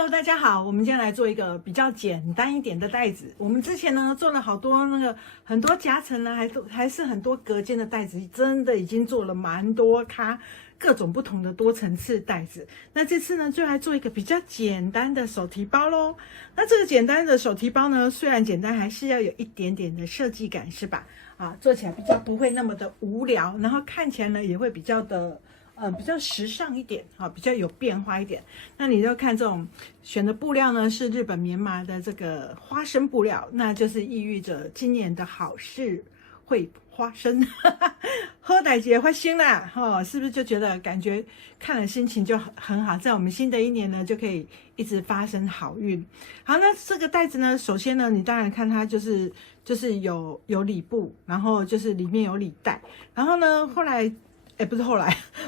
Hello， 大家好，我们今天来做一个比较简单一点的袋子。我们之前呢做了好多很多夹层呢，还是很多隔间的袋子，真的已经做了蛮多各种不同的多层次袋子。那这次呢就来做一个比较简单的手提包咯。那这个简单的手提包呢，虽然简单，还是要有一点点的设计感，是吧？做起来比较不会那么的无聊，然后看起来呢也会比较时尚一点，比较有变化一点。那你就看这种选的布料呢，是日本棉麻的这个花生布料，那就是意喻着今年的好事会发生，好代志会发生啦，是不是就觉得感觉看了心情就很好，在我们新的一年呢就可以一直发生好运。好，那这个袋子呢，首先呢，你当然看它就是有里布，然后就是里面有里带，然后呢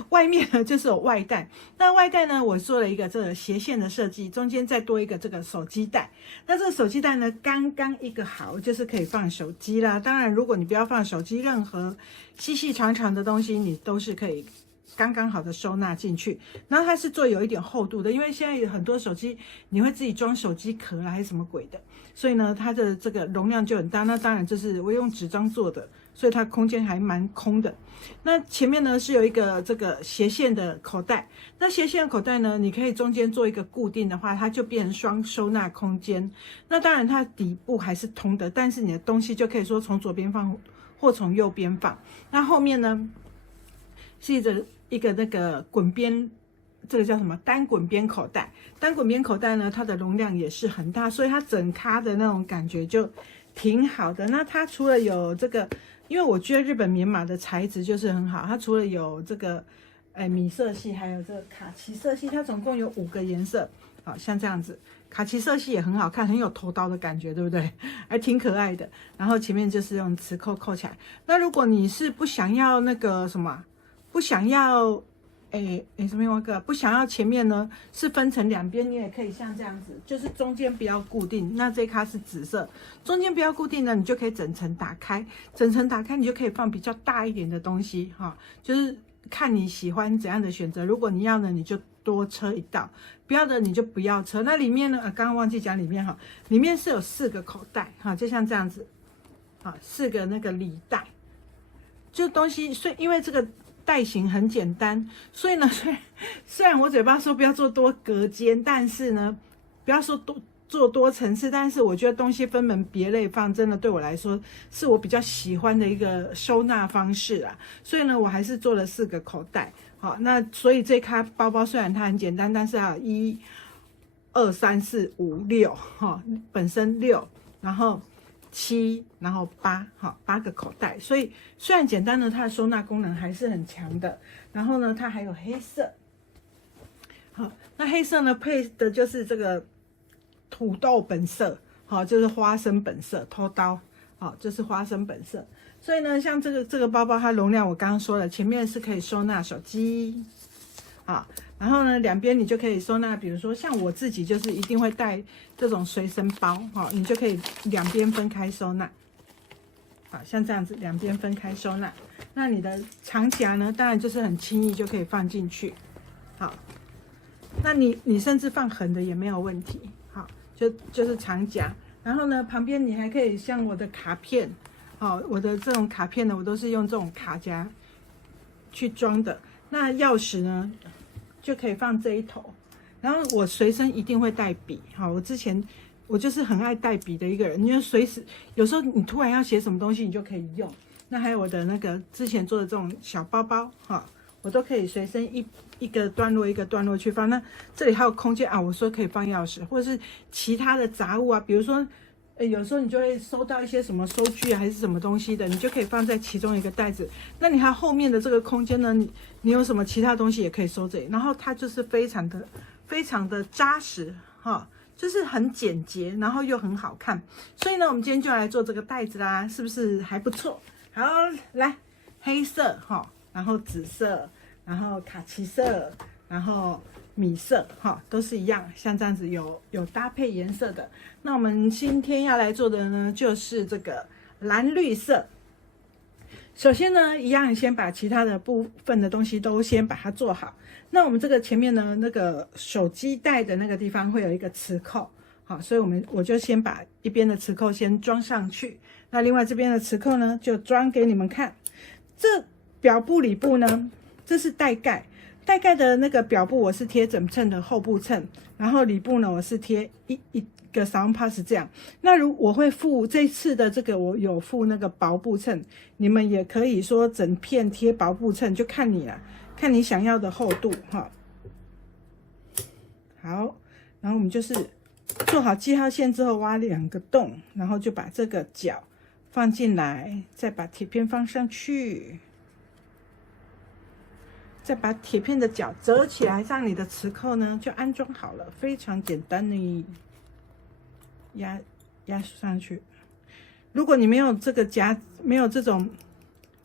外面呢就是有外带。那外带呢，我做了一个这个斜线的设计，中间再多一个这个手机袋。那这个手机袋呢，刚刚一个好，就是可以放手机啦。当然，如果你不要放手机，任何细细长长的东西，你都是可以刚刚好的收纳进去。然后它是做有一点厚度的，因为现在有很多手机你会自己装手机壳还是什么鬼的，所以呢，它的这个容量就很大。那当然这是我用纸张做的，所以它空间还蛮空的。那前面呢是有一个这个斜线的口袋，那斜线的口袋呢，你可以中间做一个固定的话，它就变成双收纳空间。那当然它底部还是通的，但是你的东西就可以说从左边放或从右边放。那后面呢是一个那个滚边，这个叫什么单滚边口袋。单滚边口袋呢，它的容量也是很大，所以它整咖的那种感觉就挺好的。那它除了有这个，因为我觉得日本棉麻的材质就是很好，它除了有这个米色系，还有这个卡其色系，它总共有5个颜色。好像这样子，卡其色系也很好看，很有头刀的感觉，对不对？还挺可爱的。然后前面就是用磁扣扣起来。那如果你是不想要那个什么，不想要不想要前面呢是分成两边，你也可以像这样子，就是中间不要固定。那这一咖是紫色，中间不要固定呢，你就可以整层打开，你就可以放比较大一点的东西就是看你喜欢怎样的选择。如果你要呢，你就多车一道，不要的你就不要车。那里面呢，刚刚忘记讲里面里面是有4个口袋就像这样子4个那个里袋，就东西，所以因为这个袋型很简单，所以呢，虽然我嘴巴说不要做多隔间，但是呢，不要说做多层次，但是我觉得东西分门别类放，真的对我来说是我比较喜欢的一个收纳方式啊。所以呢，我还是做了4个口袋。好，那所以这咖包包虽然它很简单，但是1、2、3、4、5、6本身6，然后7，然后8个口袋，所以虽然简单呢，它的收纳功能还是很强的。然后呢，它还有黑色，那黑色呢配的就是这个土豆本色，就是花生本色，偷刀，就是花生本色。所以呢，像这个包包，它容量我刚刚说了，前面是可以收纳手机，然后呢，两边你就可以收纳，比如说像我自己就是一定会带这种随身包，你就可以两边分开收纳，像这样子两边分开收纳。那你的长夹呢，当然就是很轻易就可以放进去，那你甚至放横的也没有问题，就是长夹。然后呢，旁边你还可以像我的卡片，我的这种卡片呢，我都是用这种卡夹去装的。那钥匙呢，就可以放这一头。然后我随身一定会带笔，我就是很爱带笔的一个人，因为随时有时候你突然要写什么东西，你就可以用。那还有我的那个之前做的这种小包包，我都可以随身一个段落一个段落去放。那这里还有空间我说可以放钥匙，或者是其他的杂物比如说有时候你就会收到一些什么收据还是什么东西的，你就可以放在其中一个袋子。那你还有后面的这个空间呢，你有什么其他东西也可以收这里。然后它就是非常的扎实就是很简洁，然后又很好看。所以呢，我们今天就来做这个袋子啦，是不是还不错？好，来黑色然后紫色，然后卡其色，然后米色都是一样，像这样子有搭配颜色的。那我们今天要来做的呢，就是这个蓝绿色。首先呢，一样先把其他的部分的东西都先把它做好。那我们这个前面呢，那个手机带的那个地方会有一个磁扣，好，所以我就先把一边的磁扣先装上去。那另外这边的磁扣呢，就装给你们看。这表布里布呢，这是带盖。带盖的那个表布我是贴整衬的后部衬，然后里布呢我是贴一个 sound pass 这样。那我会附这次的这个我有附那个薄布衬，你们也可以说整片贴薄布衬，就看你了，看你想要的厚度哈。好，然后我们就是做好记号线之后挖2个洞，然后就把这个角放进来，再把铁片放上去。再把铁片的角折起来，让你的磁扣呢就安装好了，非常简单呢。压上去。如果你没有这个夹，没有这种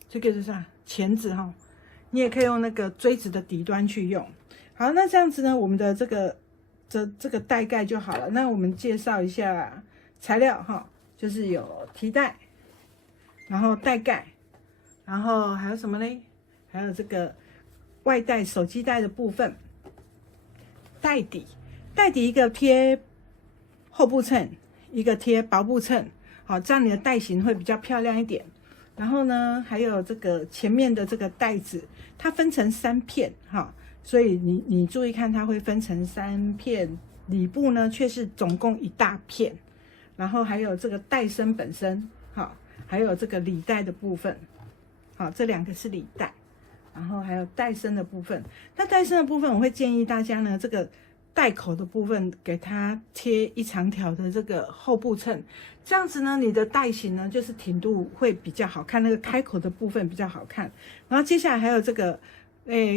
这个是啥钳子哈，你也可以用那个锥子的底端去用。好，那这样子呢，我们的这个带盖就好了。那我们介绍一下材料哈，就是有提带，然后带盖，然后还有什么嘞？还有这个外带手机带的部分，带底一个贴厚布衬，一个贴薄布衬，好，这样你的带型会比较漂亮一点。然后呢，还有这个前面的这个带子，它分成3片哈，所以你注意看，它会分成3片，里部呢却是总共1大片。然后还有这个带身本身，好，还有这个里带的部分，好，这2个是里带。然后还有带身的部分，那带身的部分，我会建议大家呢，这个带口的部分给它贴一长条的这个厚布衬，这样子呢，你的带型呢就是挺度会比较好看，那个开口的部分比较好看。然后接下来还有这个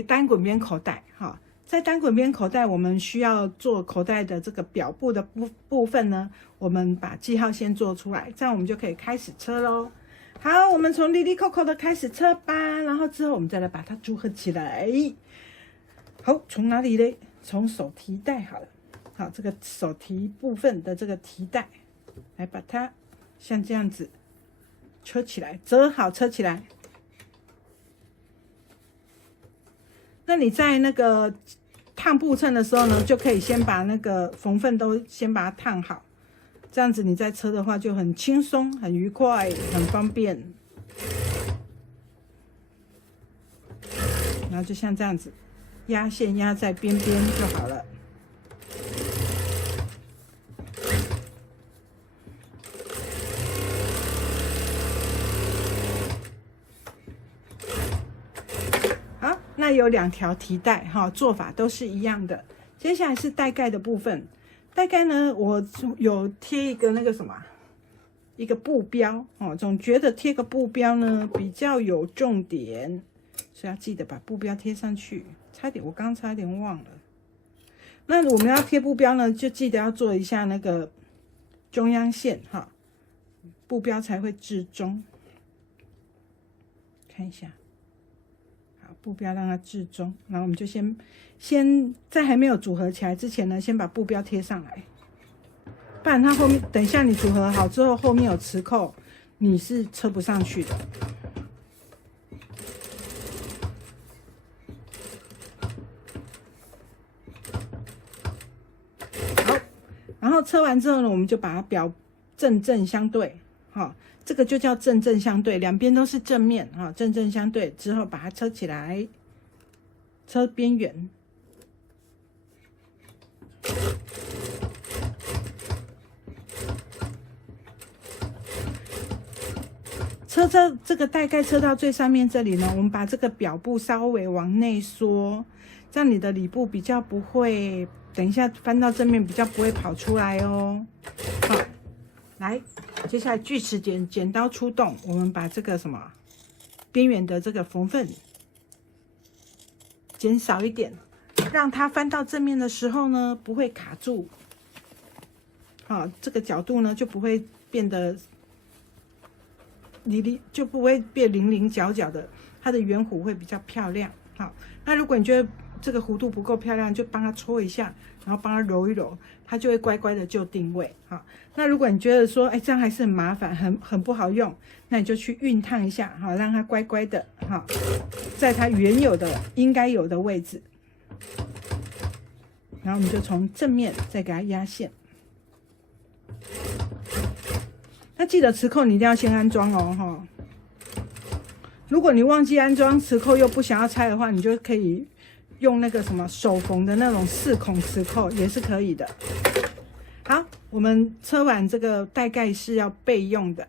单滚边口袋哈，在单滚边口袋，我们需要做口袋的这个表布的部分呢，我们把记号先做出来，这样我们就可以开始车咯。好，我们从里里扣扣的开始车吧，然后之后我们再来把它组合起来。好，从哪里嘞？从手提带好了。好，这个手提部分的这个提带，来把它像这样子车起来，折好车起来。那你在那个烫布衬的时候呢，就可以先把那个缝份都先把它烫好。这样子你在车的话就很轻松、很愉快、很方便。然后就像这样子，压线压在边边就好了。好，那有2条提带哈，做法都是一样的。接下来是带盖的部分。带盖呢，我有贴一个那个什么，一个布标哦，总觉得贴个布标呢比较有重点，所以要记得把布标贴上去。我刚差点忘了。那我们要贴布标呢，就记得要做一下那个中央线哈，布标才会至中。看一下。布标让它至中，然后我们就先在还没有组合起来之前呢，先把布标贴上来，不然它后面等一下你组合好之后，后面有磁扣，你是车不上去的。好，然后车完之后呢，我们就把它表正相对，好。这个就叫正相对，两边都是正面啊，正相对之后把它车起来，车边缘。车这个带盖车到最上面这里呢，我们把这个表布稍微往内缩，这样你的里布比较不会，等一下翻到正面比较不会跑出来哦。好，来。接下来锯齿剪刀出洞，我们把这个什么边缘的这个缝份减少一点，让它翻到正面的时候呢不会卡住。好，这个角度呢就不会变得就不会变棱棱角角的，它的圆弧会比较漂亮。好，那如果你觉得这个弧度不够漂亮，就帮它搓一下，然后帮它揉一揉，它就会乖乖的就定位。好，那如果你觉得说，哎，这样还是很麻烦，很不好用，那你就去熨烫一下，好，让它乖乖的，好，在它原有的应该有的位置。然后我们就从正面再给它压线。那记得磁扣你一定要先安装哦，哈。如果你忘记安装磁扣又不想要拆的话，你就可以用那个什么手缝的那种4孔磁扣也是可以的。好，我们车完这个带盖是要备用的。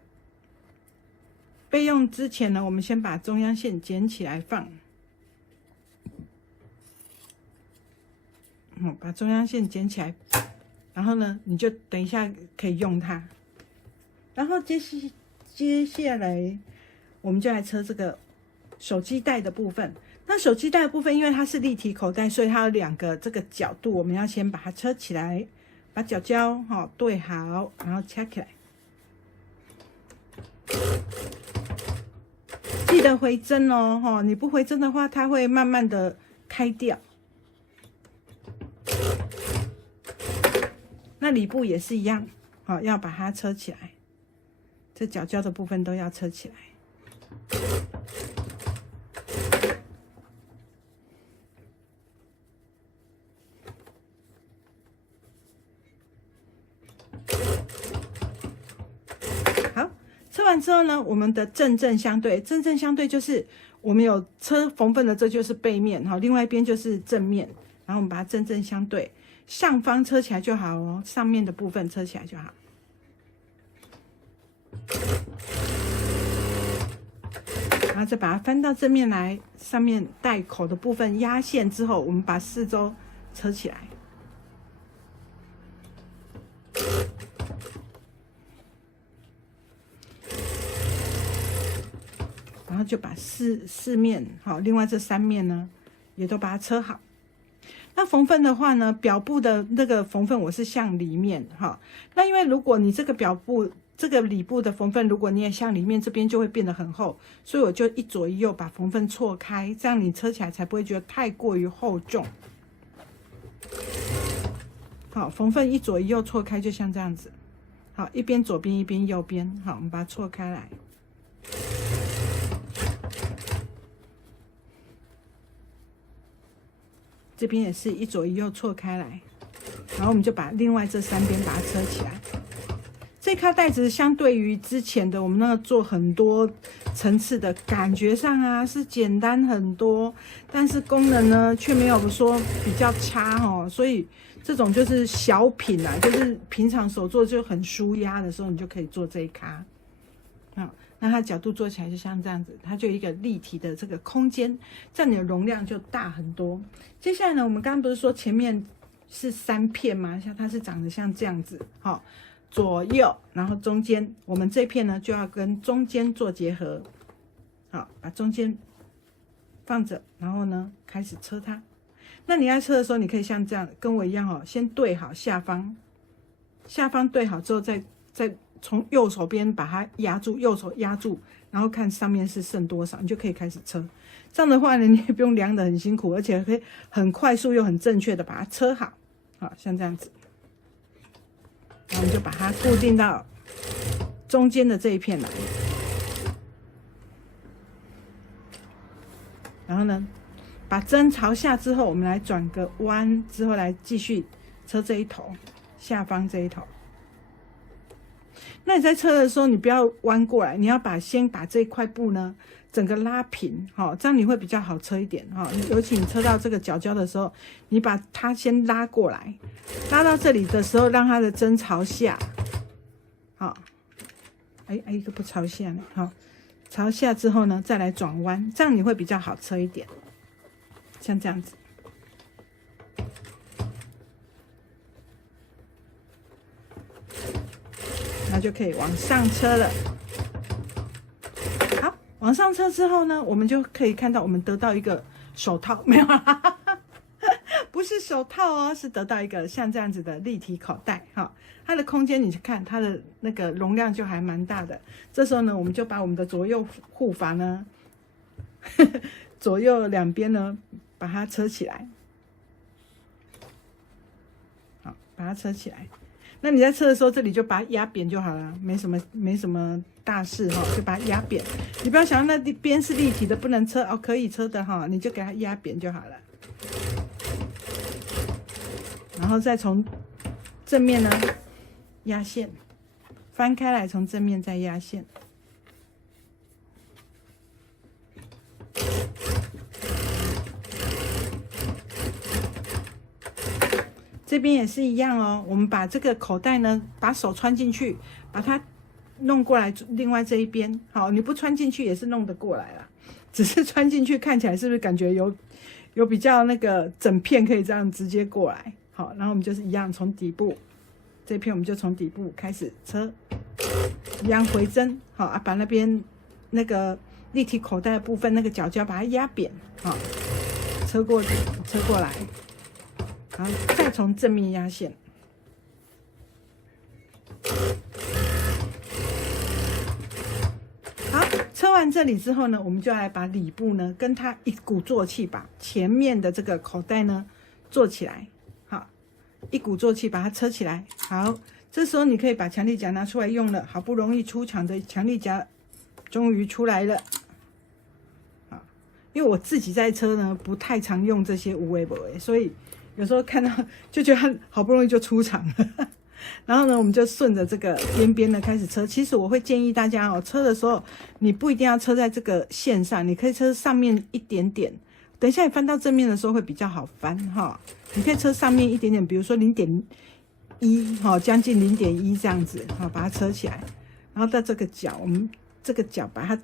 备用之前呢，我们先把中央线剪起来放。把中央线剪起来，然后呢，你就等一下可以用它。然后接下来，我们就来车这个手机带的部分。那手机带的部分，因为它是立体口袋，所以它有2个这个角度，我们要先把它车起来，把角胶对好，然后掐起来。记得回针哦，你不回针的话，它会慢慢的开掉。那里部也是一样，要把它车起来，这角胶的部分都要车起来。好，车完之后呢，我们的正相对，正相对就是我们有车缝份的，这就是背面，另外一边就是正面，然后我们把它正相对。上方车起来就好哦，上面的部分车起来就好。然后再把它翻到正面来，上面带口的部分压线之后，我们把4周车起来。然后就把四面好，另外这3面呢，也都把它车好。那缝份的话呢，表布的那个缝份我是向里面哈。那因为如果你这个表布这个里部的缝份，如果你也向里面，这边就会变得很厚，所以我就一左一右把缝份错开，这样你车起来才不会觉得太过于厚重。好，缝份一左一右错开，就像这样子。好，一边左边一边右边，好，我们把它错开来。这边也是一左一右错开来，然后我们就把另外这3边把它车起来。这颗带子相对于之前的我们那个做很多层次的感觉上啊是简单很多，但是功能呢却没有说比较差哦，所以这种就是小品啊，就是平常手做就很舒压的时候，你就可以做这一颗。那它角度做起来就像这样子，它就有一个立体的这个空间，这样你的容量就大很多。接下来呢，我们刚刚不是说前面是3片吗？像它是长得像这样子，左右，然后中间，我们这片呢就要跟中间做结合，好，把中间放着，然后呢开始车它。那你要车的时候，你可以像这样跟我一样先对好下方对好之后，再从右手边把它压住，右手压住，然后看上面是剩多少，你就可以开始车。这样的话呢，你也不用量得很辛苦，而且可以很快速又很正确的把它车好，好，像这样子。然后我们就把它固定到中间的这一片来，然后呢，把针朝下之后，我们来转个弯，之后来继续车这一头，下方这一头。那你在车的时候，你不要弯过来，你要先把这一块布呢整个拉平，这样你会比较好车一点，尤其你车到这个角胶的时候，你把它先拉过来，拉到这里的时候，让它的针朝下，好，一个不朝下呢，好，朝下之后呢，再来转弯，这样你会比较好车一点，像这样子。那就可以往上车了。好，往上车之后呢，我们就可以看到我们得到一个手套，没有啦，不是手套哦，是得到一个像这样子的立体口袋。它的空间你去看，它的那个容量就还蛮大的。这时候呢，我们就把我们的左右护法呢，左右两边呢，把它车起来。把它车起来。那你在车的时候，这里就把它压扁就好了，没什么大事哈，就把它压扁。你不要想那边是立体的不能车哦，可以车的哈，你就给它压扁就好了。然后再从正面呢压线，翻开来从正面再压线。这边也是一样哦，我们把这个口袋呢，把手穿进去，把它弄过来另外这一边。好，你不穿进去也是弄得过来啦，只是穿进去看起来是不是感觉有比较那个整片可以这样直接过来？好，然后我们就是一样从底部这片我们就从底部开始车，一样回针。好啊，把那边那个立体口袋的部分那个角角把它压扁，好，车过来。然后再从正面压线，好，车完这里之后呢，我们就来把里部呢跟它一鼓作气，把前面的这个口袋呢做起来。好，一鼓作气把它车起来。好，这时候你可以把强力夹拿出来用了，好不容易出厂的强力夹终于出来了。好，因为我自己在车呢不太常用这些无为不为，所以有时候看到就觉得它好不容易就出厂了，然后呢，我们就顺着这个边边的开始车。其实我会建议大家哦，车的时候你不一定要车在这个线上，你可以车上面一点点。等一下你翻到正面的时候会比较好翻哈。你可以车上面一点点，比如说0.1哈，将近0.1这样子哈，把它车起来。然后到这个角，我们这个角把它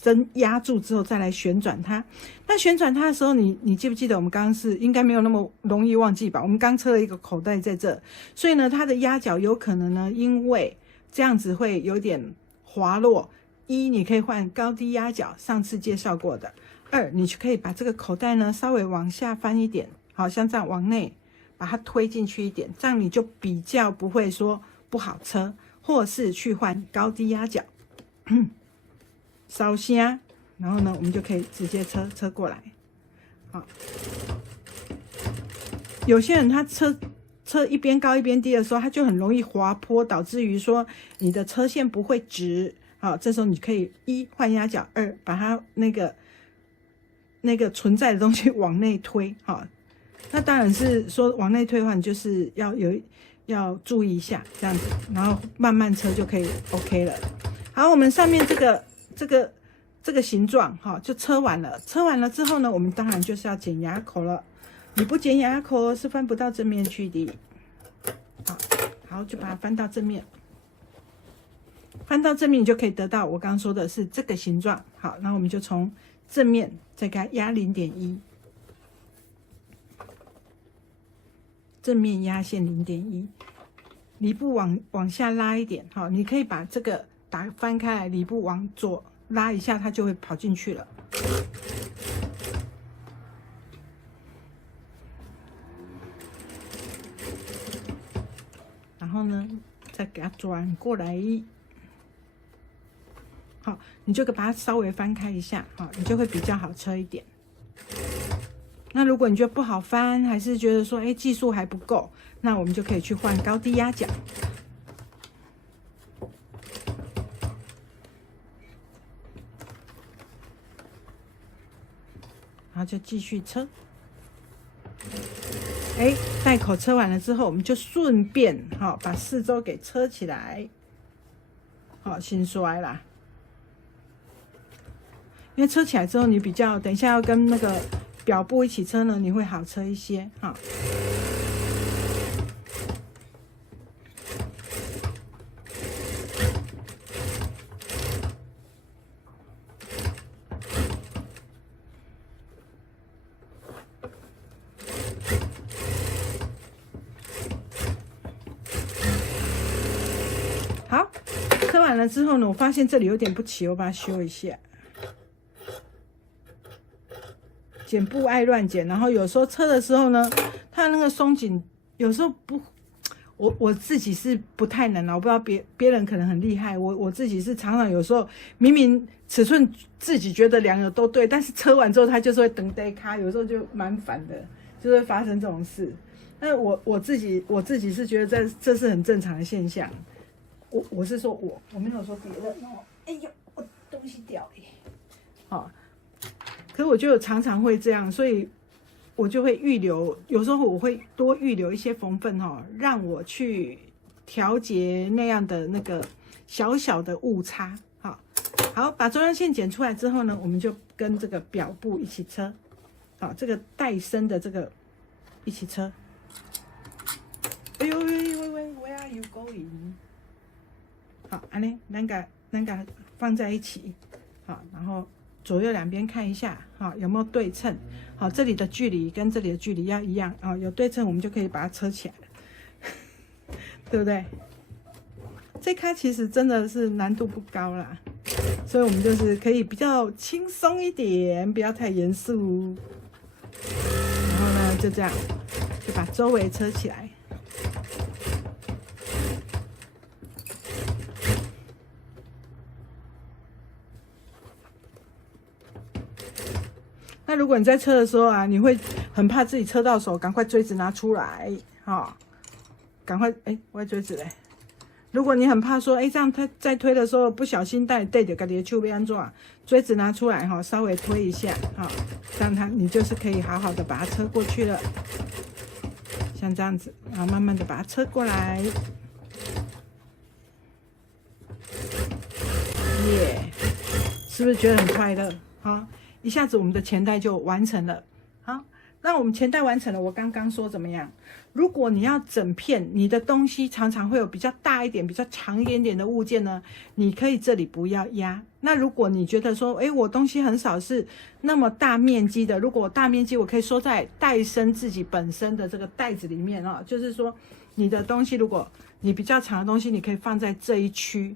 针压住之后再来旋转它。那旋转它的时候，你记不记得我们刚刚是应该没有那么容易忘记吧？我们刚车了一个口袋在这，所以呢，它的压角有可能呢，因为这样子会有点滑落。一，你可以换高低压角，上次介绍过的。二，你就可以把这个口袋呢稍微往下翻一点，好像这样往内把它推进去一点，这样你就比较不会说不好车，或是去换高低压角。烧虾，然后呢，我们就可以直接车过来。好，有些人他车一边高一边低的时候，他就很容易滑坡，导致于说你的车线不会直。好，这时候你可以一换压角，二把它那个存在的东西往内推。好，那当然是说往内推的话，你就是要注意一下这样子，然后慢慢车就可以 OK 了。好，我们上面这个形状哈，就车完了。车完了之后呢，我们当然就是要剪牙口了。你不剪牙口是翻不到正面去的。好，就把它翻到正面。翻到正面，你就可以得到我刚刚说的是这个形状。好，那我们就从正面再给它压0.1，正面压线0.1，里部往下拉一点。好，你可以把这个翻开来，里部往左拉一下，它就会跑进去了。然后呢，再给它转过来。好，你就把它稍微翻开一下，好，你就会比较好车一点。那如果你觉得不好翻，还是觉得说，技术还不够，那我们就可以去换高低压角。然后就继续车。袋口车完了之后，我们就顺便把四周给车起来。好，先摔啦。因为车起来之后，你比较等一下要跟那个表布一起车呢，你会好车一些。好，好，车完了之后呢，我发现这里有点不齐，我把它修一下。剪布爱乱剪，然后有时候车的时候呢，它那个松紧有时候不，我自己是不太能了，我不知道别人可能很厉害，我自己是常常有时候明明尺寸自己觉得量的都对，但是车完之后它就是会等待卡，有时候就蛮烦的，就会发生这种事。那我自己是觉得这是很正常的现象。我是说我没有说别的哦。哎呦，我东西掉了。好，可是我就常常会这样，所以我就会预留，有时候我会多预留一些缝份哈，让我去调节那样的那个小小的误差。好，把中央线剪出来之后呢，我们就跟这个表布一起车，好，这个带身的这个一起车。哎呦喂，Where are you going？ 好，安呢，咱个放在一起，好，然后左右两边看一下，好，有没有对称？好，这里的距离跟这里的距离要一样啊，有对称，我们就可以把它车起来了，对不对？这咖其实真的是难度不高啦，所以我们就是可以比较轻松一点，不要太严肃。然后呢，就这样，就把周围车起来。那如果你在车的时候啊，你会很怕自己车到手，赶快锥子拿出来，赶快，我锥子嘞。如果你很怕说，这样他在推的时候不小心带着自己的手要安怎，锥子拿出来稍微推一下，这样你就是可以好好的把它车过去了，像这样子，然后慢慢的把它车过来，耶，是不是觉得很快乐？一下子我们的钱袋就完成了。好，那我们钱袋完成了，我刚刚说怎么样？如果你要整片，你的东西常常会有比较大一点、比较长一点点的物件呢，你可以这里不要压。那如果你觉得说，我东西很少是那么大面积的，如果大面积我可以收在袋身自己本身的这个袋子里面就是说你的东西如果你比较长的东西，你可以放在这一区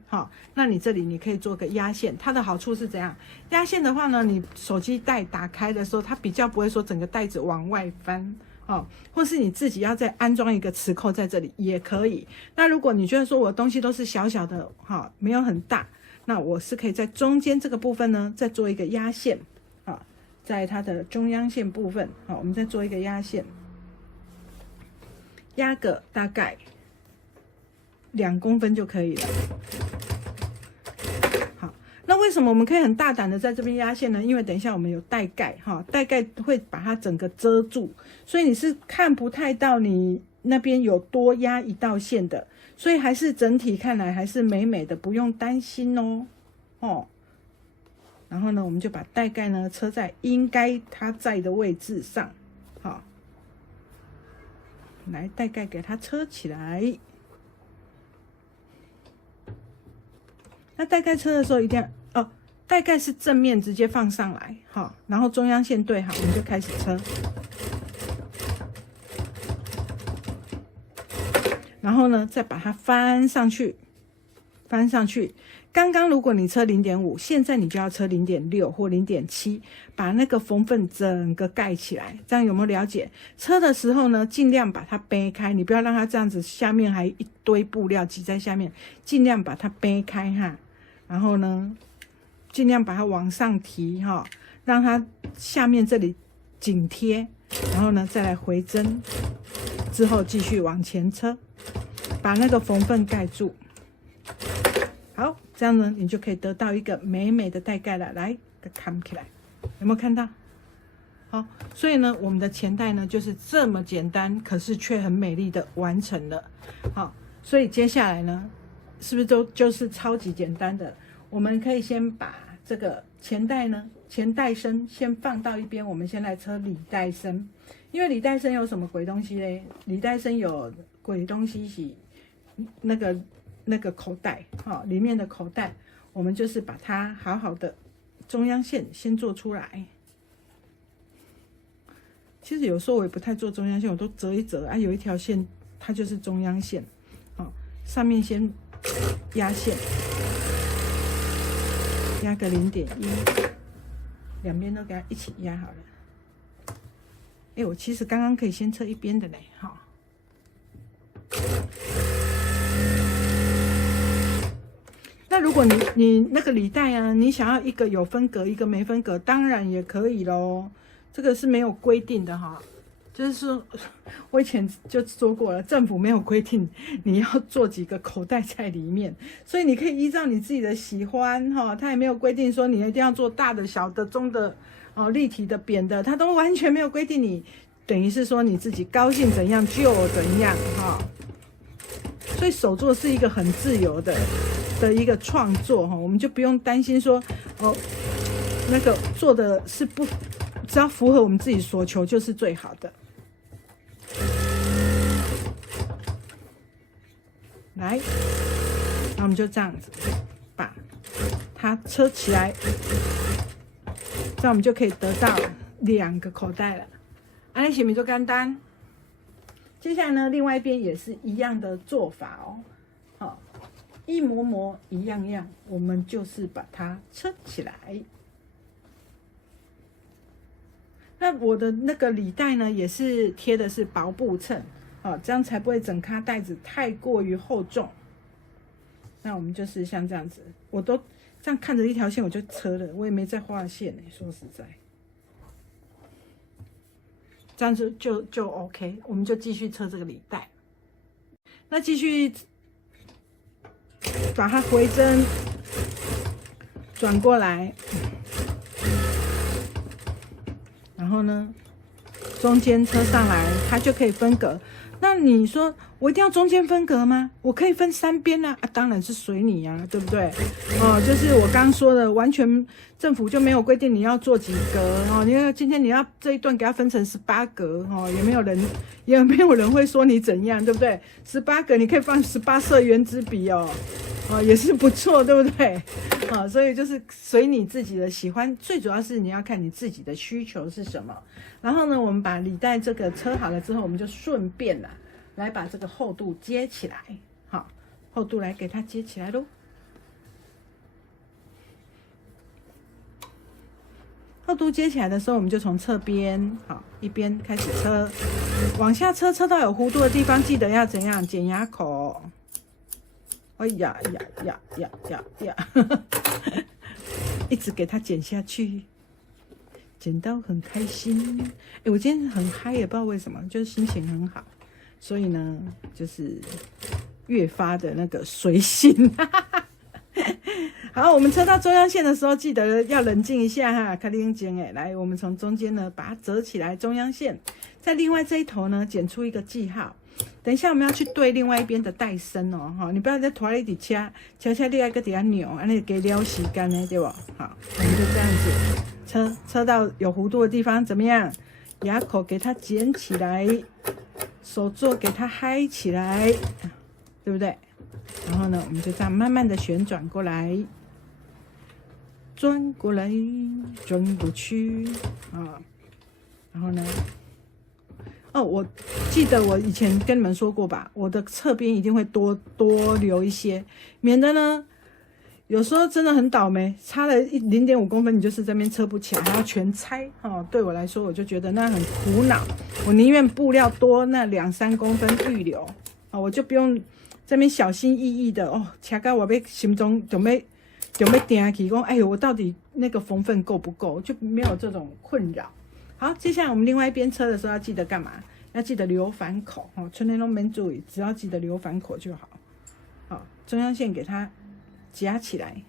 那你这里你可以做个压线。它的好处是怎样？压线的话呢，你手机袋打开的时候，它比较不会说整个袋子往外翻或是你自己要再安装一个磁扣在这里也可以。那如果你觉得说我的东西都是小小的没有很大，那我是可以在中间这个部分呢再做一个压线在它的中央线部分我们再做一个压线，压个大概2公分就可以了。好，那为什么我们可以很大胆的在这边压线呢？因为等一下我们有带盖带盖会把它整个遮住，所以你是看不太到你那边有多压一道线的，所以还是整体看来还是美美的，不用担心然后呢，我们就把带盖呢车在应该它在的位置上，来带盖给它车起来。那带盖车的时候一定要带盖是正面直接放上来然后中央线对好，我们就开始车。然后呢，再把它翻上去，翻上去。刚刚如果你车 0.5， 现在你就要车 0.6 或 0.7， 把那个缝份整个盖起来。这样有没有了解？车的时候呢，尽量把它掰开，你不要让它这样子下面还一堆布料挤在下面，尽量把它掰开然后呢，尽量把它往上提让它下面这里紧贴，然后呢再来回针，之后继续往前车，把那个缝份盖住。好，这样呢，你就可以得到一个美美的带盖了。来，看起来，有没有看到？好，所以呢，我们的钱袋呢就是这么简单，可是却很美丽的完成了。好，所以接下来呢，是不是就是超级简单的？我们可以先把这个钱袋呢，钱袋身先放到一边，我们先来车里袋身。因为里袋身有什么鬼东西嘞？里袋身有鬼东西是那个口袋里面的口袋，我们就是把它好好的中央线先做出来。其实有时候我也不太做中央线，我都折一折有一条线它就是中央线上面先压线，压个 0.1， 两边都给它一起压好了。我其实刚刚可以先测一边的嘞那如果你那个里袋啊，你想要一个有分隔，一个没分隔，当然也可以咯。这个是没有规定的就是说，我以前就说过了，政府没有规定你要做几个口袋在里面，所以你可以依照你自己的喜欢哈，他也没有规定说你一定要做大的、小的、中的、立体的、扁的，他都完全没有规定你，等于是说你自己高兴怎样就怎样哈。所以手作是一个很自由的一个创作哈，我们就不用担心说那个做的是不，只要符合我们自己所求就是最好的。来，那我们就这样子把它车起来，这样我们就可以得到2个口袋了。安利前面就简单。接下来呢，另外一边也是一样的做法哦。好，一模模一样样，我们就是把它车起来。那我的那个礼袋呢，也是贴的是薄布衬。这样才不会整咖袋子太过于厚重。那我们就是像这样子，我都这样看着一条线我就车了，我也没再画线说实在，这样子就 OK， 我们就继续车这个礼袋。那继续把它回针转过来，然后呢，中间车上来，它就可以分隔。那你说我一定要中间分隔吗？我可以分3边啊，当然是随你啊，对不对？就是我刚刚说的，完全政府就没有规定你要做几格哦。你看今天你要这一段给它分成18格哦，也没有人会说你怎样，对不对？18格你可以放18色圆珠笔哦，也是不错，对不对？所以就是随你自己的喜欢，最主要是你要看你自己的需求是什么。然后呢，我们把礼袋这个车好了之后，我们就顺便来把这个厚度接起来。好，厚度来给它接起来咯。厚度接起来的时候，我们就从侧边，好，一边开始车，往下车，车到有弧度的地方，记得要怎样剪牙口。哎呀呀，一直给它剪下去。剪到很开心，我今天很嗨也不知道为什么，就是心情很好，所以呢，就是越发的那个随性。好，我们车到中央线的时候，记得要冷静一下哈，开冷静哎，来，我们从中间呢把它折起来，中央线，在另外这一头呢剪出一个记号。等一下我们要去对另外一边的带身哦，你不要再拖在底车另外一个底下扭，安尼给撩时间呢，对不？好，我们就这样子。车到有弧度的地方怎么样？牙口给它剪起来，手座给它嗨起来，对不对？然后呢，我们就这样慢慢的旋转过来，转过来，转过去啊。然后呢，我记得我以前跟你们说过吧，我的侧边一定会多留一些，免得呢。有时候真的很倒霉，差了0.5公分，你就是这边车不起来，还要全拆对我来说，我就觉得那很苦恼。我宁愿布料多那2-3公分预留我就不用这边小心翼翼的车到我心中就要定起说，哎呦，我到底那个缝份够不够？就没有这种困扰。好，接下来我们另外一边车的时候要记得干嘛？要记得留反口春天都没注意，只要记得留反口就好。好，中央线给它夹起来，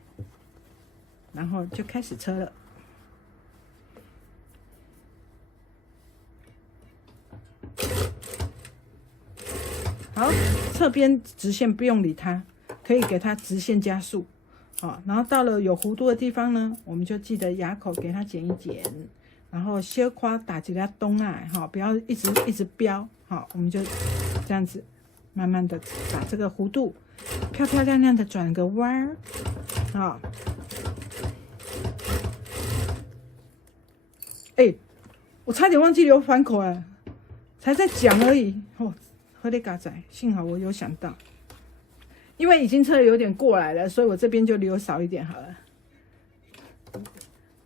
然后就开始车了。好，侧边直线不用理它，可以给它直线加速。好，然后到了有弧度的地方呢，我们就记得牙口给它剪一剪，然后小夸打几下东来，不要一直飙。好，我们就这样子慢慢的把这个弧度漂漂亮亮的转个弯儿，好，我差点忘记留反口了，才在讲而已。喝点嘎仔，幸好我有想到，因为已经车有点过来了，所以我这边就留少一点好了。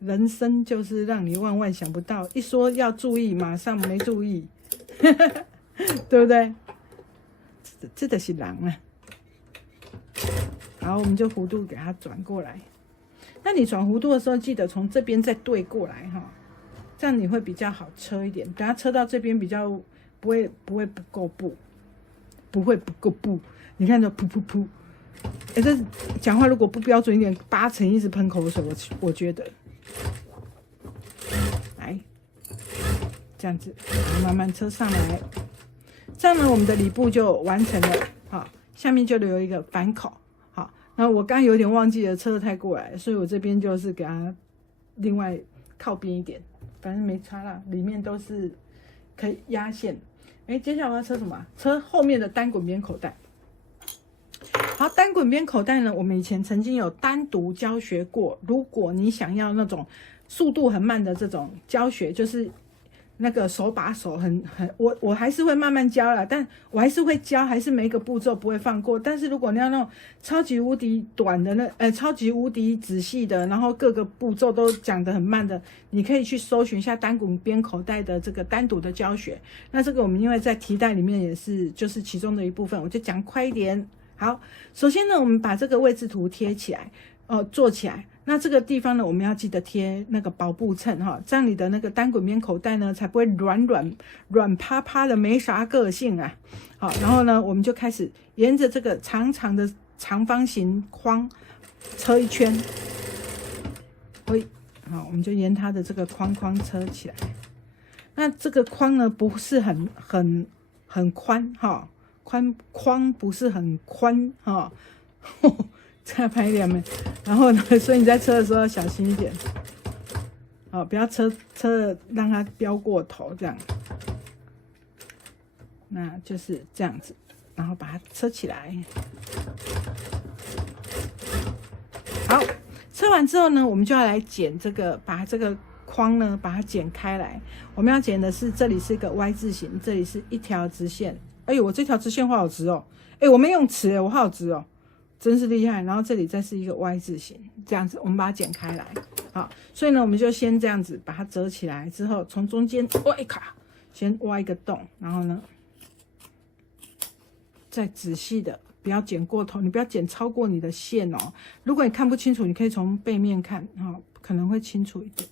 人生就是让你万万想不到，一说要注意，马上没注意，对不对？这就是人啊。好，我们就弧度给它转过来。那你转弧度的时候，记得从这边再对过来哈。这样你会比较好车一点。等下车到这边比较不会不够布，不会不够布。你看这噗噗噗，这讲话如果不标准一点，80%一直喷口水，我觉得。来，这样子，慢慢车上来，这样呢，我们的里布就完成了。好，下面就留一个反口。好，然后我刚刚有点忘记了，车太过来，所以我这边就是给它另外靠边一点，反正没差啦，里面都是可以压线。接下来我要车什么？车后面的单滚边口袋。好，单滚边口袋呢，我们以前曾经有单独教学过。如果你想要那种速度很慢的这种教学，就是那个手把手我还是会慢慢教啦，但我还是会教，还是每一个步骤不会放过。但是如果你要那种超级无敌短的超级无敌仔细的，然后各个步骤都讲得很慢的，你可以去搜寻一下单滚边口袋的这个单独的教学。那这个我们因为在提袋里面也是就是其中的一部分，我就讲快一点。好，首先呢，我们把这个位置图贴起来，做起来。那这个地方呢，我们要记得贴那个薄布衬哈，这样你的那个单滚边口袋呢，才不会软趴趴的，没啥个性啊。好，然后呢，我们就开始沿着这个长长的长方形框车一圈。好，我们就沿它的这个框车起来。那这个框呢，不是很宽哈。框不是很宽哈，再拍一点没？然后呢，所以你在车的时候要小心一点，好，不要车让它飙过头这样。那就是这样子，然后把它车起来。好，车完之后呢，我们就要来剪这个，把这个框呢把它剪开来。我们要剪的是这里是一个 Y 字形，这里是一条直线。哎呦，我这条直线画好直哦！我没用尺我画好直哦，真是厉害。然后这里再是一个 Y 字形，这样子我们把它剪开来。好，所以呢，我们就先这样子把它折起来，之后从中间先挖一个洞，然后呢，再仔细的不要剪过头，你不要剪超过你的线哦。如果你看不清楚，你可以从背面看，可能会清楚一点。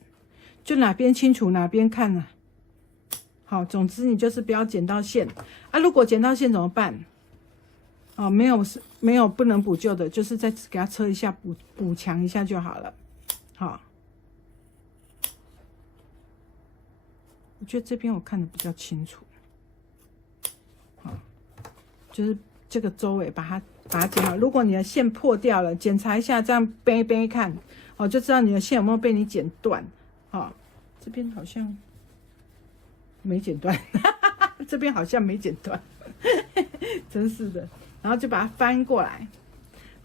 就哪边清楚哪边看啊。好，总之你就是不要剪到线啊！如果剪到线怎么办？没有不能补救的，就是再给它车一下，补强一下就好了。好，我觉得这边我看的比较清楚。好，就是这个周围把它剪好。如果你的线破掉了，检查一下，这样背看，就知道你的线有没有被你剪断。好，这边好像没剪断，这边好像没剪断，真是的。然后就把它翻过来，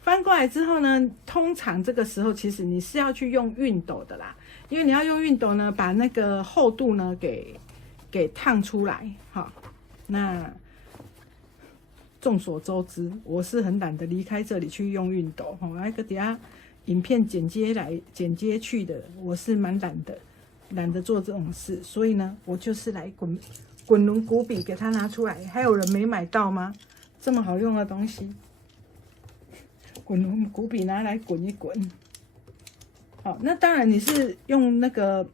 翻过来之后呢，通常这个时候其实你是要去用熨斗的啦，因为你要用熨斗呢，把那个厚度呢给烫出来。好，那众所周知，我是很懒得离开这里去用熨斗。那个底下影片剪接去的，我是蛮懒得做这种事，所以呢，我就是来滚轮骨笔给它拿出来。还有人没买到吗？这么好用的东西，滚轮骨笔拿来滚一滚。好，那当然你是用那个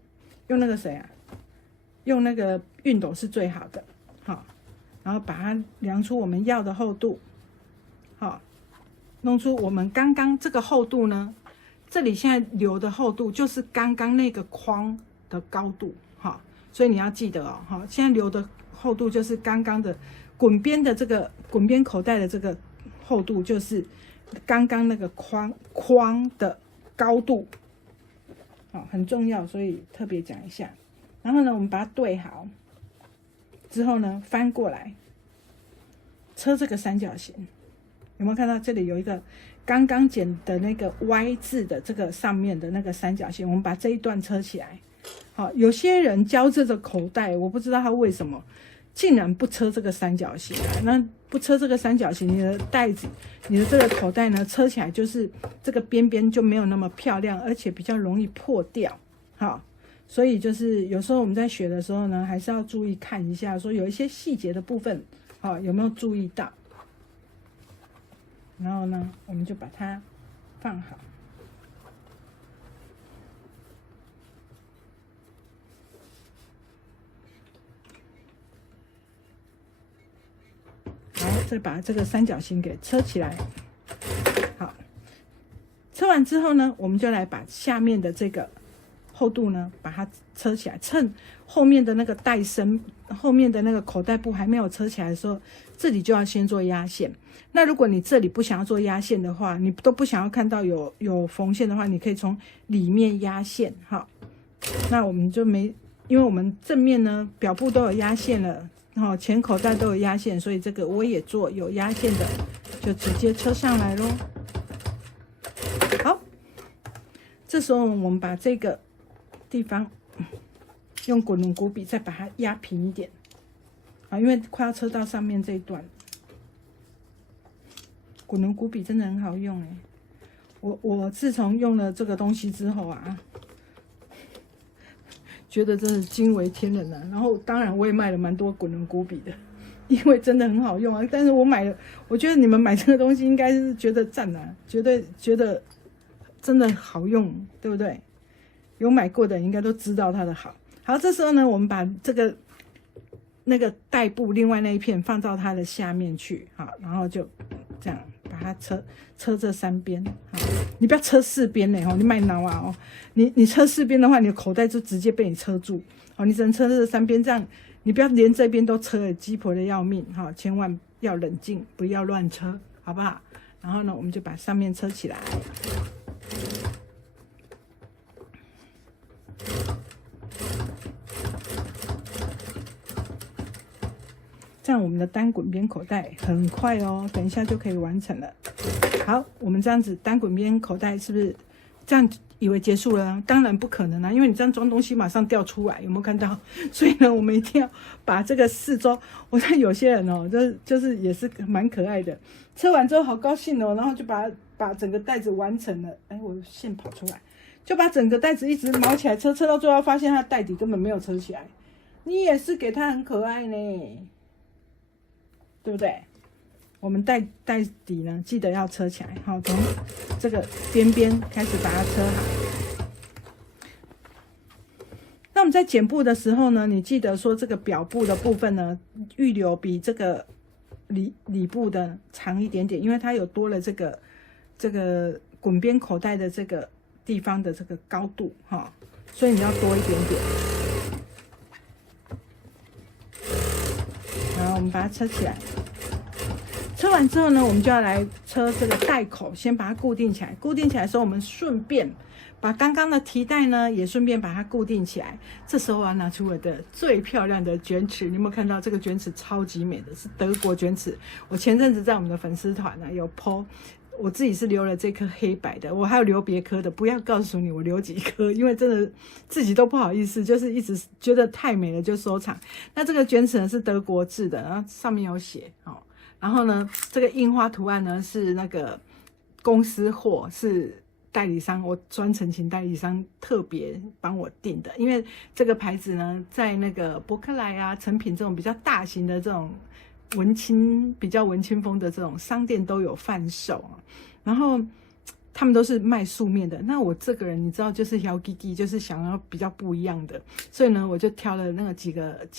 谁啊？用那个熨斗是最好的。好，然后把它量出我们要的厚度。好，弄出我们刚刚这个厚度呢，这里现在留的厚度就是刚刚那个框的高度。好，所以你要记得哦。好，现在留的厚度就是刚刚的滚边的这个滚边口袋的这个厚度，就是刚刚那个框的高度。好，很重要，所以特别讲一下。然后呢，我们把它对好之后呢，翻过来车这个三角形，有没有看到这里有一个刚刚剪的那个 Y 字的这个上面的那个三角形？我们把这一段车起来。好，有些人教这个口袋，我不知道他为什么竟然不车这个三角形啊。那不车这个三角形，你的袋子，你的这个口袋呢，车起来就是这个边边就没有那么漂亮，而且比较容易破掉。好，所以就是有时候我们在学的时候呢，还是要注意看一下，说有一些细节的部分，有没有注意到。然后呢，我们就把它放好。再把这个三角形给车起来。好，车完之后呢，我们就来把下面的这个厚度呢，把它车起来。趁后面的那个带身，后面的那个口袋部还没有车起来的时候，这里就要先做压线。那如果你这里不想要做压线的话，你都不想要看到有缝线的话，你可以从里面压线。好，那我们就没，因为我们正面呢表部都有压线了，好，前口袋都有压线，所以这个我也做有压线的，就直接车上来咯。好，这时候我们把这个地方用滚轮骨笔再把它压平一点啊，因为快要车到上面这一段。滚轮骨笔真的很好用哎，我自从用了这个东西之后啊，觉得真是惊为天人啊。然后当然我也卖了蛮多滚轮骨笔的，因为真的很好用啊。但是我买了，我觉得你们买这个东西应该是觉得赞啊，绝对觉得真的好用，对不对？有买过的人应该都知道它的好。好，这时候呢，我们把这个那个带布另外那一片放到它的下面去，好，然后就这样把它车这3边，好，你不要车4边嘞，你卖挠啊哦，你车4边的话，你的口袋就直接被你车住，哦，你只能车这3边，这样你不要连这边都车了，鸡婆的要命，好，千万要冷静，不要乱车，好不好？然后呢，我们就把上面车起来。这样我们的单滚边口袋很快哦，等一下就可以完成了。好，我们这样子单滚边口袋是不是这样以为结束了？当然不可能啊，因为你这样装东西马上掉出来，有没有看到？所以呢，我们一定要把这个四周，我看有些人哦，就是也是蛮可爱的，车完之后好高兴哦，然后就把整个袋子完成了。哎，我线跑出来，就把整个袋子一直毛起来车到最后，发现它袋底根本没有车起来。你也是给它很可爱呢。对不对？我们袋底呢，记得要车起来，好，从这个边边开始把它车好。那我们在剪布的时候呢，你记得说这个表布的部分呢，预留比这个里部的长一点点，因为它有多了这个滚边口袋的这个地方的这个高度哈，所以你要多一点点。好，我们把它车起来。车完之后呢，我们就要来车这个袋口，先把它固定起来。固定起来的时候，我们顺便把刚刚的提袋呢，也顺便把它固定起来。这时候我要拿出我的最漂亮的卷尺，你有没有看到这个卷尺超级美的，是德国卷尺。我前阵子在我们的粉丝团呢有 po， 我自己是留了这颗黑白的，我还有留别颗的，不要告诉你我留几颗，因为真的自己都不好意思，就是一直觉得太美了就收藏。那这个卷尺呢是德国制的，然后上面有写哦。然后呢，这个印花图案呢是那个公司货，是代理商，我专程请代理商特别帮我订的，因为这个牌子呢，在那个博客来啊、诚品这种比较大型的这种比较文青风的这种商店都有贩售啊。然后他们都是卖素面的，那我这个人你知道，就是摇滴滴，就是想要比较不一样的，所以呢，我就挑了那个几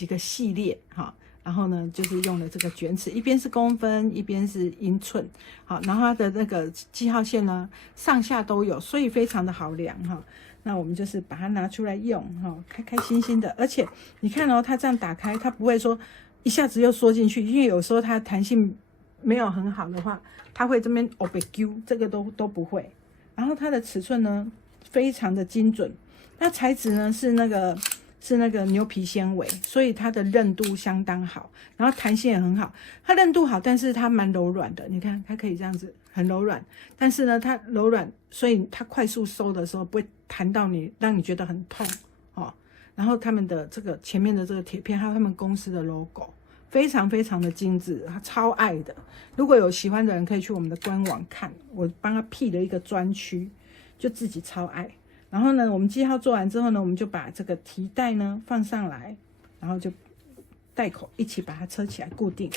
个系列哈。然后呢，就是用了这个卷尺，一边是公分，一边是英寸，好，然后它的那个记号线呢，上下都有，所以非常的好量哈。那我们就是把它拿出来用哈，开开心心的。而且你看哦，它这样打开，它不会说一下子又缩进去，因为有时候它弹性没有很好的话，它会这边被揪，这个都不会。然后它的尺寸呢，非常的精准。那材质呢是那个牛皮纤维，所以它的韧度相当好，然后弹性也很好。它韧度好，但是它蛮柔软的。你看，它可以这样子很柔软，但是呢，它柔软，所以它快速收的时候不会弹到你，让你觉得很痛哦。然后他们的这个前面的这个铁片，还有他们公司的 logo， 非常非常的精致，超爱的。如果有喜欢的人，可以去我们的官网看，我帮他辟了一个专区，就自己超爱。然后呢，我们记号做完之后呢，我们就把这个提袋呢放上来，然后就袋口一起把它车起来固定。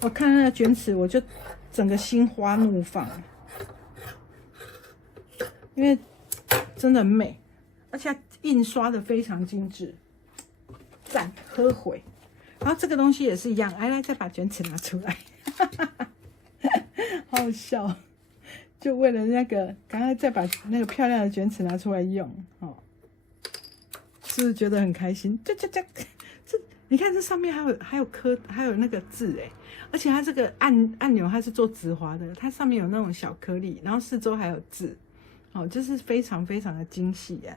我看那个卷尺，我就整个心花怒放。因为真的很美，而且印刷的非常精致，赞，喝回。然后这个东西也是一样，来，再把卷尺拿出来，好好笑，就为了那个，刚刚再把那个漂亮的卷尺拿出来用，哦，是不是觉得很开心？这，你看这上面还有那个字哎，而且它这个按钮它是做直滑的，它上面有那种小颗粒，然后四周还有字，哦，就是非常非常的精细呀。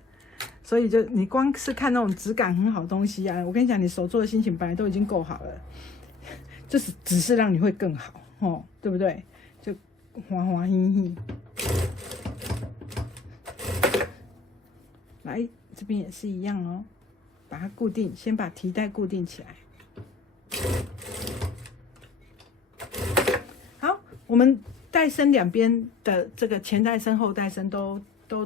所以就你光是看那种质感很好的东西啊，我跟你讲，你手做的心情本来都已经够好了，就是只是让你会更好哦，对不对？就滑滑嘿嘿。来这边也是一样哦，把它固定，先把提带固定起来。好，我们带身两边的这个前带身、后带身都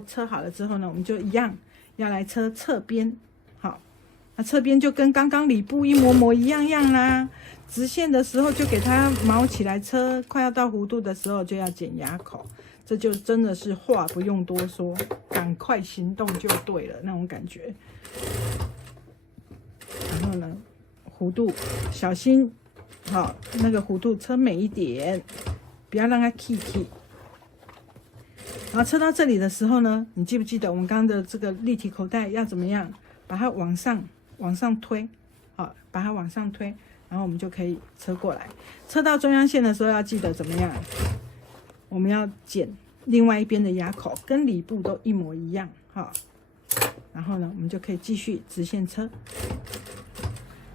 车好了之后呢，我们就一样要来车侧边。好，那侧边就跟刚刚里布一模一样啦。直线的时候就给它毛起来车，快要到弧度的时候就要剪牙口。这就真的是话不用多说，赶快行动就对了那种感觉。然后呢，弧度小心，好，那个弧度车美一点，不要让它 key。然后车到这里的时候呢，你记不记得我们刚刚的这个立体口袋要怎么样？把它往上推，好，把它往上推，然后我们就可以车过来。车到中央线的时候要记得怎么样？我们要剪另外一边的牙口，跟里部都一模一样，哈。然后呢，我们就可以继续直线车。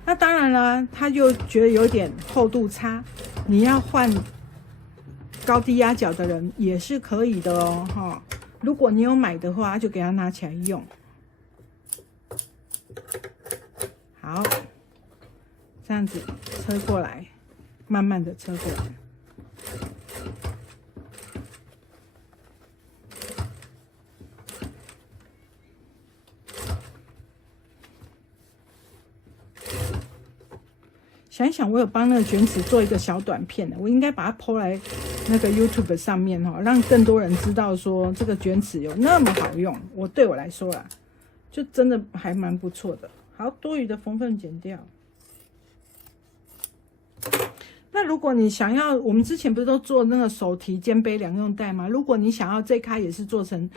那当然了，他就觉得有点厚度差，你要换高低压脚的人也是可以的哦，哈。如果你有买的话，就给它拿起来用。好，这样子车过来，慢慢的车过来。想一想，我有帮那个卷尺做一个小短片的，我应该把它 po 来那个 YouTube 上面哈，让更多人知道说这个卷尺有那么好用。对我来说啦，就真的还蛮不错的。好，多余的缝缝剪掉。那如果你想要，我们之前不是都做那个手提肩背两用带吗？如果你想要这开也是做成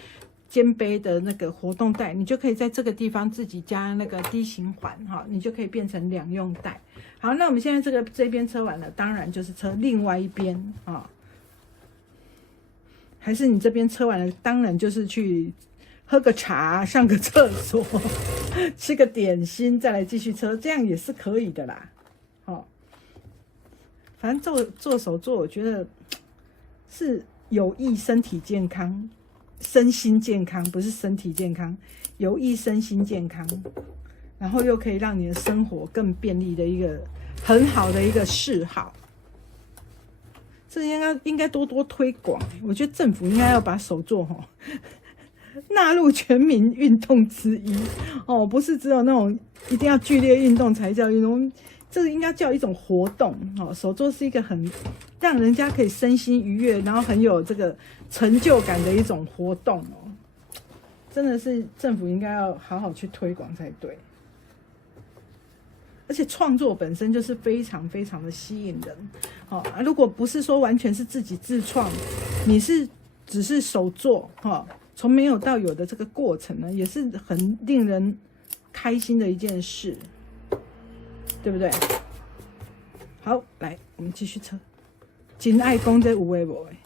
肩背的那个活动带，你就可以在这个地方自己加那个D型环哈，你就可以变成两用带。好，那我们现在这边车完了，当然就是车另外一边啊。还是你这边车完了，当然就是去喝个茶、上个厕所、吃个点心，再来继续车，这样也是可以的啦。哦，反正做手作，我觉得是有益身体健康、身心健康，不是身体健康，有益身心健康。然后又可以让你的生活更便利的一个很好的一个嗜好，这应该多多推广。我觉得政府应该要把手作纳入全民运动之一哦，不是只有那种一定要剧烈运动才叫运动，这应该叫一种活动哦。手作是一个很让人家可以身心愉悦，然后很有这个成就感的一种活动哦。真的是政府应该要好好去推广才对。而且创作本身就是非常非常的吸引人，哦，如果不是说完全是自己自创，你只是手做，从没有到有的这个过程呢，也是很令人开心的一件事，对不对？好，来，我们继续车。真爱讲这有诶无诶，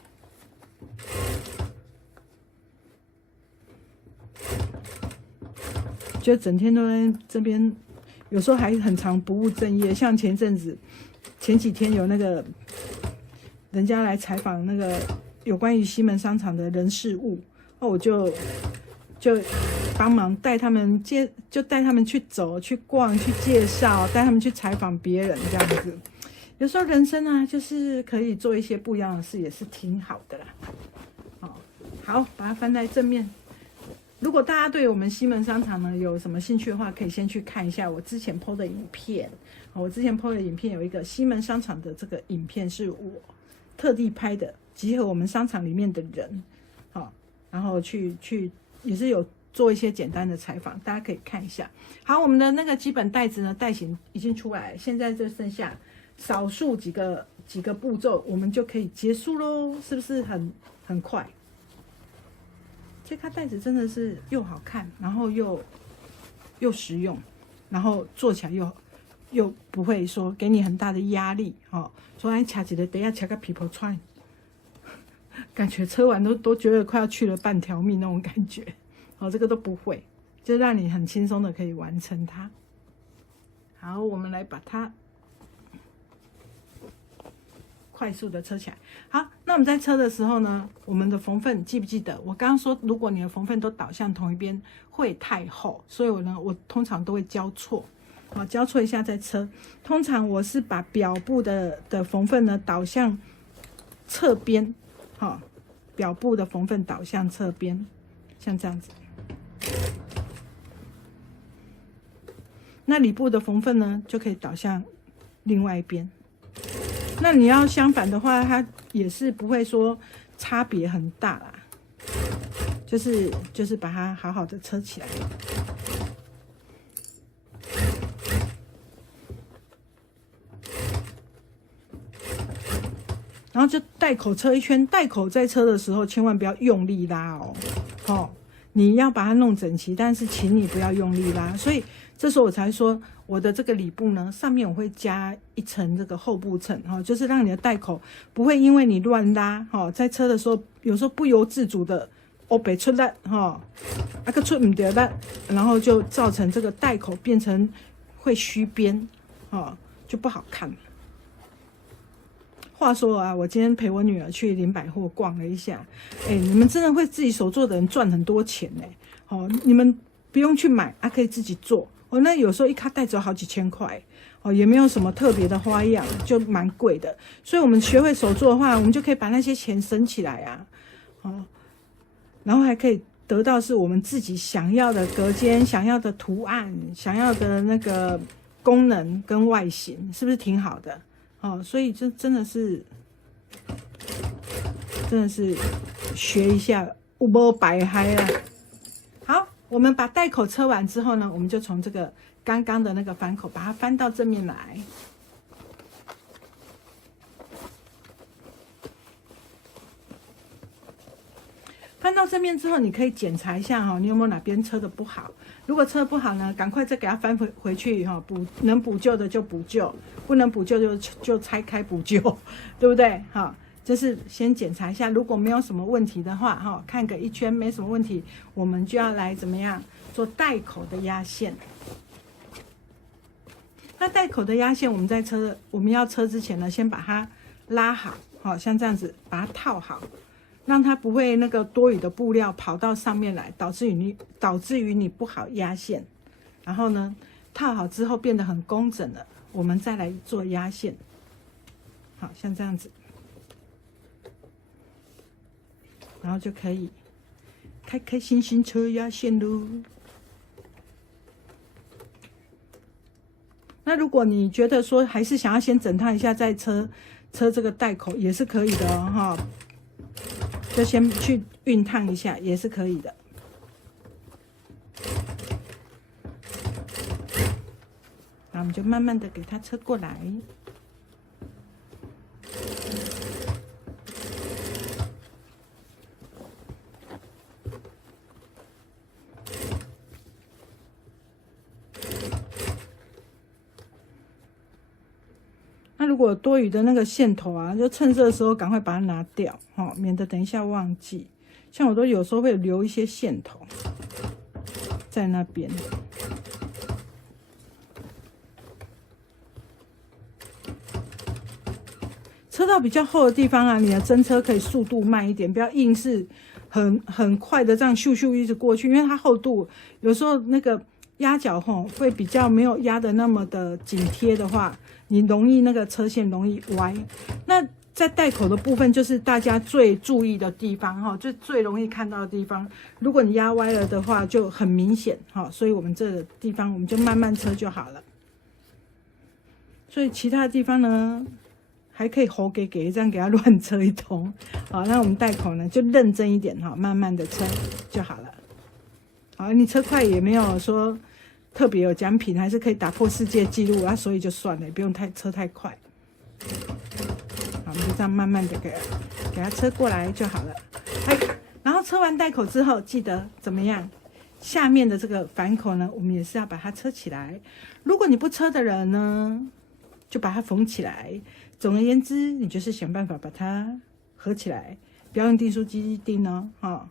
就整天都在这边。有时候还很常不务正業，像前几天有那个人家来采访那个有关于西门商场的人事物，我就帮忙带他们带他们去走、去逛、去介绍，带他们去采访别人这样子。有时候人生啊，就是可以做一些不一样的事，也是挺好的啦。好，把它翻在正面。如果大家对我们西门商场呢有什么兴趣的话，可以先去看一下我之前 PO 的影片。我之前 PO 的影片有一个西门商场的这个影片是我特地拍的，集合我们商场里面的人，然后去也是有做一些简单的采访，大家可以看一下。好，我们的那个基本带子呢，带型已经出来了，现在就剩下少数几个步骤，我们就可以结束喽，是不是很快？这卡带子真的是又好看，然后又实用，然后做起来又不会说给你很大的压力哦。说哎，掐起来等一下掐个皮婆穿，感觉车完都觉得快要去了半条命那种感觉哦，这个都不会，就让你很轻松的可以完成它。好，我们来把它快速的车起来。好，那我们在车的时候呢，我们的缝份记不记得？我刚刚说，如果你的缝份都倒向同一边，会太厚，所以我通常都会交错，好，交错一下再车。通常我是把表布的缝份呢倒向侧边，好，表布的缝份倒向侧边，像这样子。那里布的缝份呢，就可以倒向另外一边。那你要相反的话，它也是不会说差别很大啦，就是把它好好的车起来。然后就带口车一圈，带口在车的时候千万不要用力拉哦，你要把它弄整齐，但是请你不要用力拉。所以这时候我才说，我的这个里布呢，上面我会加一层这个厚布层，就是让你的带口不会因为你乱拉，在车的时候有时候不由自主的北出来，个出唔对了，然后就造成这个带口变成会虚边，就不好看。话说啊，我今天陪我女儿去林百货逛了一下，你们真的会自己手做的人赚很多钱呢。你们不用去买可以自己做。那有时候一卡带走好几千块，也没有什么特别的花样，就蛮贵的。所以我们学会手做的话，我们就可以把那些钱省起来啊，然后还可以得到是我们自己想要的隔间、想要的图案、想要的那个功能跟外形，是不是挺好的？所以这真的是学一下，有没白嗨啦。好，我们把带口车完之后呢，我们就从这个刚刚的那个翻口把它翻到正面来。翻到正面之后，你可以检查一下你有没有哪边车的不好。如果车不好呢，赶快再给它翻回去能补救的就补救，不能补救就拆开补救，对不对？就是先检查一下，如果没有什么问题的话看个一圈没什么问题，我们就要来怎么样做带口的压线。那带口的压线，我们要车之前呢，先把它拉好，像这样子把它套好。让它不会那个多余的布料跑到上面来，导致于你不好压线。然后呢，套好之后变得很工整了，我们再来做压线。好像这样子，然后就可以开开心心车压线喽。那如果你觉得说还是想要先整烫一下再车这个带口，也是可以的就先去熨烫一下也是可以的。然后我们就慢慢的给它车过来。那如果有多余的那个线头啊，就趁这个时候赶快把它拿掉，免得等一下忘记。像我都有时候会留一些线头在那边。车道比较厚的地方啊，你的侦车可以速度慢一点，不要硬是很快的这样咻咻一直过去，因为它厚度有时候那个压脚会比较没有压的那么的紧贴的话，你容易那个车线容易歪。那在带口的部分就是大家最注意的地方最容易看到的地方，如果你压歪了的话就很明显所以我们这个地方我们就慢慢车就好了。所以其他的地方呢还可以吼给这样给它乱车一通。好，那我们袋口呢就认真一点哈，慢慢的车就好了。好，你车快也没有说特别有奖品，还是可以打破世界纪录啊，所以就算了，也不用车太快。好，我们就这样慢慢的给它车过来就好了。然后车完袋口之后，记得怎么样？下面的这个反口呢，我们也是要把它车起来。如果你不车的人呢，就把它缝起来。总而言之，你就是想办法把它合起来，不要用订书机订哦。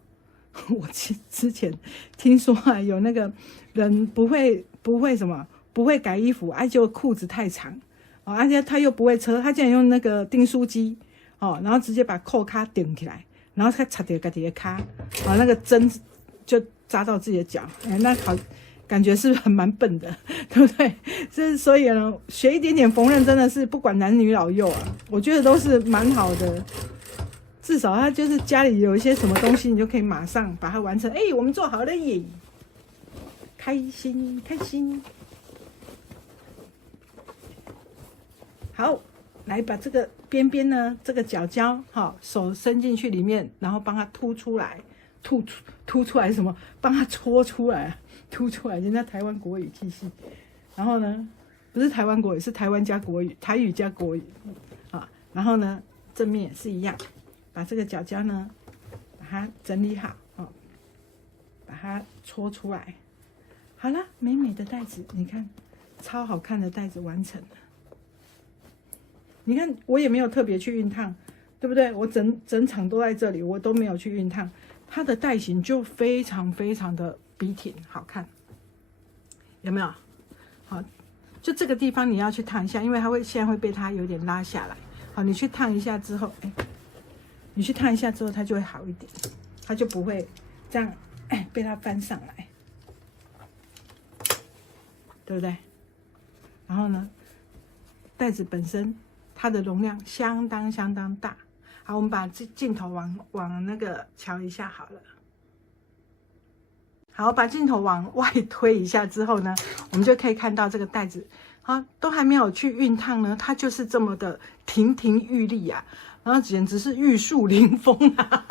我之前听说啊，有那个人不会改衣服，就裤子太长，而且他又不会车，他竟然用那个订书机然后直接把扣卡顶起来，然后他插掉自己的卡，那个针就扎到自己的脚，那好，感觉是不是很蛮笨的，对不对？所以呢，学一点点缝纫真的是不管男女老幼啊，我觉得都是蛮好的。至少他就是家里有一些什么东西，你就可以马上把它完成。我们做好了耶，开心开心。好，来把这个边边呢，这个角胶，手伸进去里面，然后帮它凸出来。凸出来什么？帮它戳出来啊！凸出来，人家台湾国语体系。然后呢，不是台湾国语，是台湾加国语，台语加国语啊。然后呢，正面也是一样，把这个角胶呢，把它整理好把它戳出来。好了，美美的袋子，你看，超好看的袋子完成了。你看，我也没有特别去熨烫，对不对？我整场都在这里，我都没有去熨烫。它的袋型就非常非常的笔挺，好看，有没有？好，就这个地方你要去烫一下，因为它现在会被它有点拉下来。好，你去烫一下之后，你去烫一下之后，它就会好一点，它就不会这样被它翻上来，对不对？然后呢，袋子本身它的容量相当大。好，我们把镜头往那个瞧一下好了。好，把镜头往外推一下之后呢，我们就可以看到这个袋子，都还没有去熨烫呢，它就是这么的亭亭玉立啊，然后简直是玉树临风啊，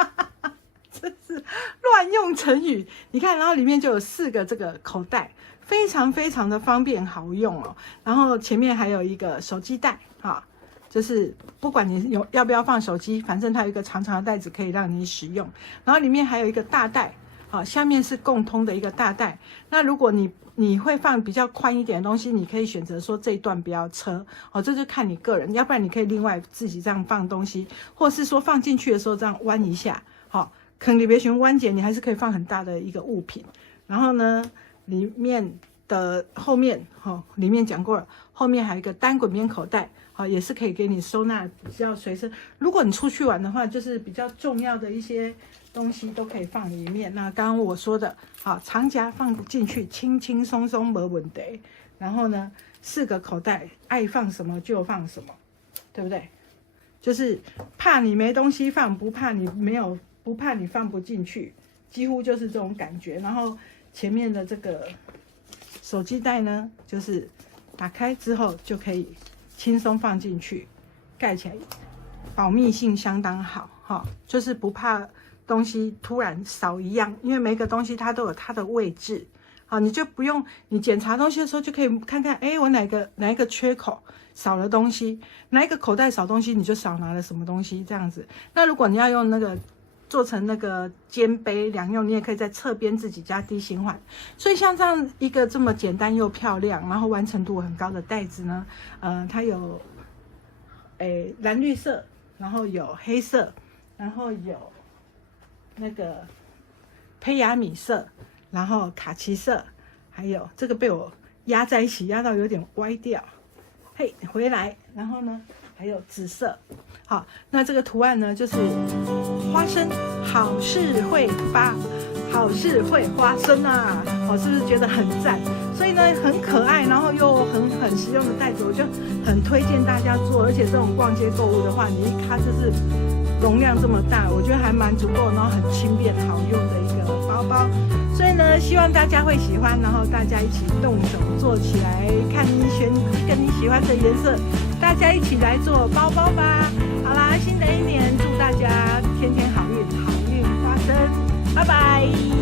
真是乱用成语。你看，然后里面就有4个这个口袋，非常非常的方便好用哦。然后前面还有一个手机袋，就是不管你要不要放手机，反正它有一个长长的袋子可以让你使用。然后里面还有一个大袋，下面是共通的一个大袋。那如果你会放比较宽一点的东西，你可以选择说这一段不要车，这就看你个人。要不然你可以另外自己这样放东西，或是说放进去的时候这样弯一下，可能你别选弯结，你还是可以放很大的一个物品。然后呢，里面的后面，里面讲过了，后面还有一个单滚边口袋。也是可以给你收纳比较随身。如果你出去玩的话，就是比较重要的一些东西都可以放里面。那刚刚我说的，长夹放进去，轻轻松松没问题。然后呢，4个口袋，爱放什么就放什么，对不对？就是怕你没东西放，不怕你放不进去，几乎就是这种感觉。然后前面的这个手机袋呢，就是打开之后就可以轻松放进去，盖起来，保密性相当好，就是不怕东西突然少一样，因为每个东西它都有它的位置，你就不用你检查东西的时候就可以看看，我哪一个缺口少了东西，哪一个口袋少东西，你就少拿了什么东西这样子。那如果你要用那个做成那个肩背两用，你也可以在侧边自己加低型环。所以像这样一个这么简单又漂亮，然后完成度很高的袋子呢，它有蓝绿色，然后有黑色，然后有那个胚芽米色，然后卡其色，还有这个被我压在一起，压到有点歪掉，回来，然后呢还有紫色。好，那这个图案呢，就是花生，好事会发，好事会花生啊！是不是觉得很赞？所以呢，很可爱，然后又很实用的袋子，我就很推荐大家做。而且这种逛街购物的话，你一看就是容量这么大，我觉得还蛮足够，然后很轻便好用的一个包包。所以呢，希望大家会喜欢，然后大家一起动手做起来，看你选一个你喜欢的颜色。大家一起来做包包吧。好啦，新的一年祝大家天天好运，好运发生，拜拜。